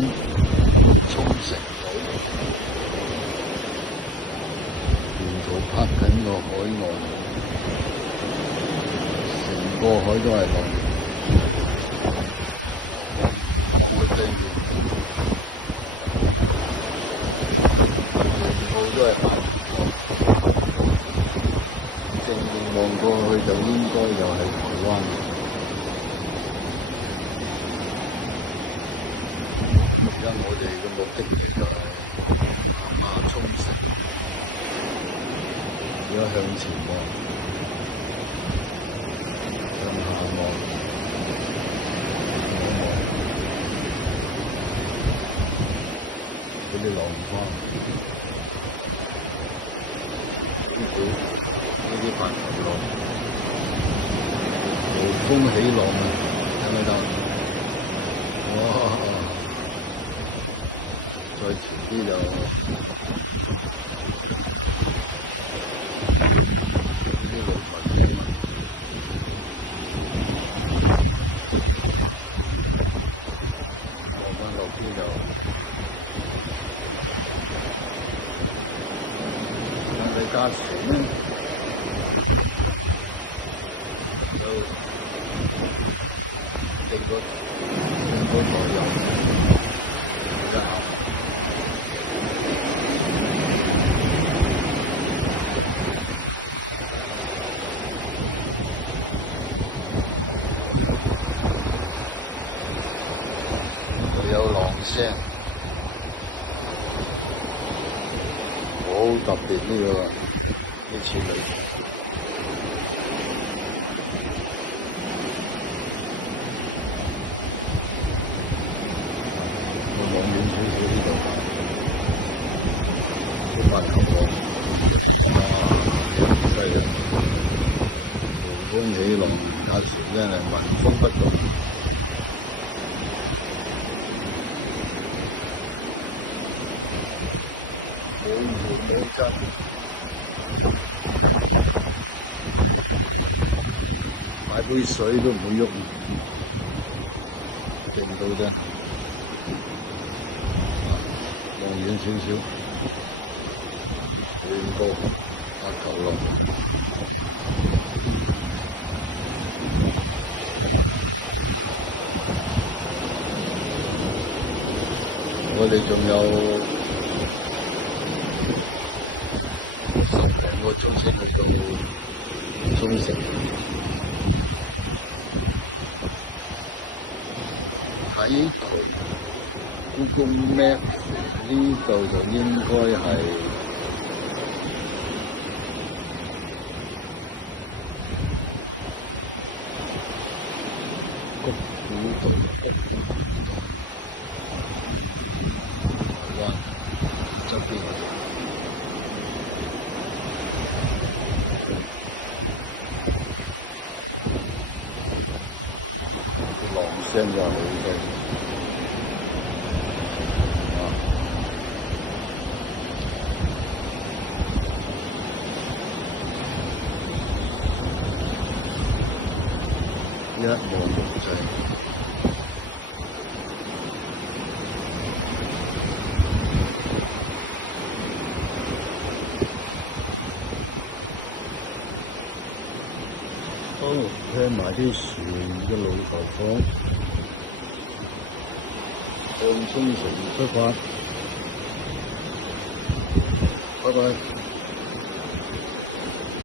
沖繩島，沿途拍緊個海岸，成個海都係浪，我對面全部都係白浪，正面望過去就應該又係台灣。而家我哋嘅目的地就係南亞沖繩，而家向前望，向下望，嗰啲浪花，呢啲白頭浪，無風起浪啊，睇唔睇到？哇！再前啲就啲路紋嘅，望翻落邊就我哋架船咧，就定個左右。有浪聲，好特別呢次旅程。我望遠少少呢度，啲白頭浪，哇！幾犀利，無風起浪，架船真係聞風不動。冇門冇針，買杯水都唔會喐，勁到啫！望遠少少，全部白頭浪，我哋仲有10零個鐘先去到沖繩，睇圖 Google Map 呢度就應該係谷古島，台灣側邊。浪聲就好聲，一望無際。好，聽埋啲船嘅路頭放，向沖繩出發，拜拜。